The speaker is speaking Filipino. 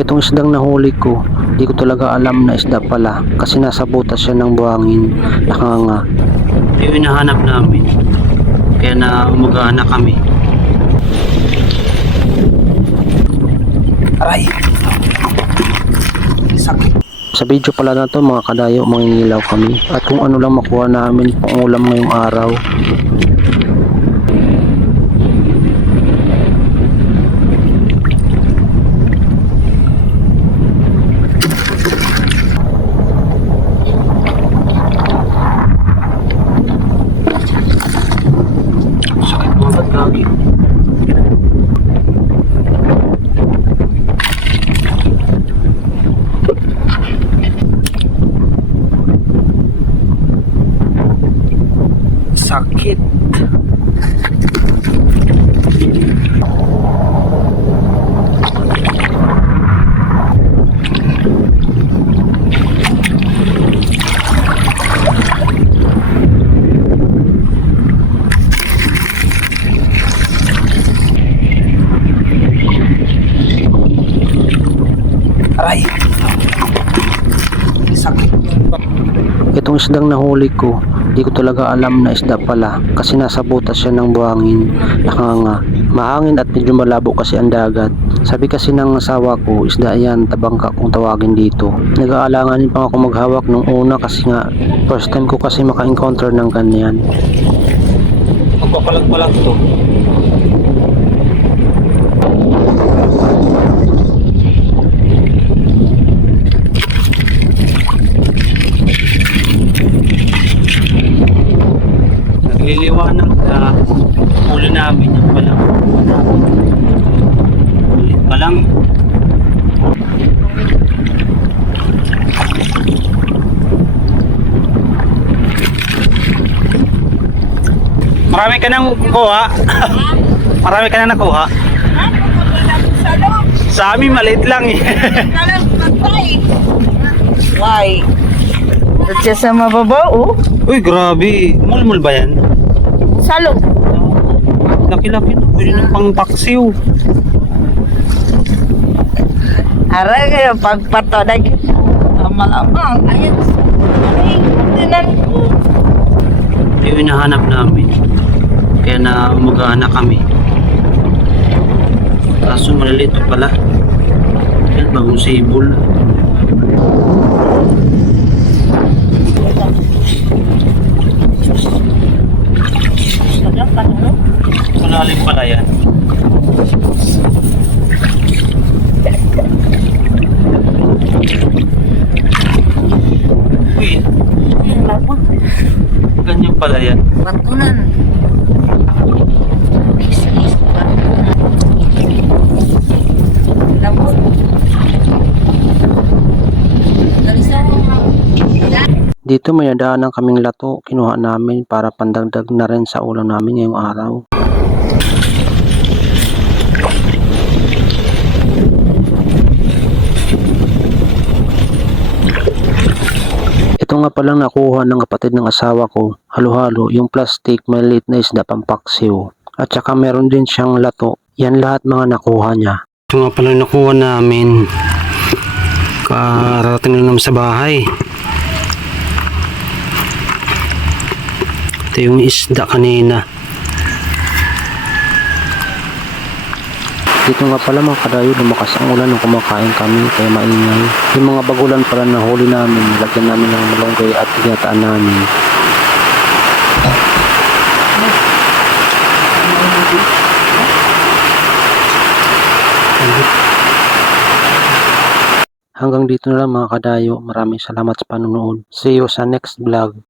Itong isdang nahuli ko, di ko talaga alam na isda pala kasi nasa butas siya ng buhangin, nakanganga. Yung hinahanap namin, kaya na umagaan na kami. Aray! Sakit. Sa video pala na to mga kadayo, mangingilaw kami at kung ano lang makuha namin pang ulam ngayong araw. Sakit mga lagi. Sakit. Aray. Sakit. Itong isdang nahuli ko, di ko talaga alam na isda pala kasi nasa butas siya ng buhangin, nakanganga. Mahangin at medyo malabo kasi ang dagat. Sabi kasi ng asawa ko, isda yan, tabangka kung tawagin dito. Nag-aalanganin pa ako maghawak nung una kasi nga first time ko kasi maka-encounter ng ganyan. Magpapalag-palag to. Nagliliwanag na huli namin yung palang ulit pa lang. Marami ka nang kuha. Marami ka nang nakuha. Sa amin maliit lang eh. Why? Tatsa sa mababaw, oh. Uy, grabe. Mulmul ba yan? Salog. Laki-laki na. Pwede ng pang-paksiw. Aray kayo, pagpatodag. Malamang. Ayun. Ay, tinan ko. Yung hinahanap namin. Kaya na umagaan na kami. Kaso maliliit pa pala. Yan, bagong sibol. Malalim pala yan. Uy, ganyan pala yan. Batunan. Labot. Dito may nadaanan kaming lato, kinuha namin para pandagdag na rin sa ulam namin ngayong araw. Ito nga palang nakuha ng kapatid ng asawa ko, halo-halo, yung plastic, maliit na isda pampaksiw. At saka meron din siyang lato, yan lahat mga nakuha niya. Ito nga palang nakuha namin, karating lang naman sa bahay. Ito yung isda kanina. Dito nga pala mga kadayo, lumakas ang ulan nung kumakain kami kaya maingay. Yung mga bagulan pala na huli namin, lagyan namin ng malunggay at ginataan namin. Hanggang dito na lang mga kadayo. Maraming salamat sa panonood. See you sa next vlog.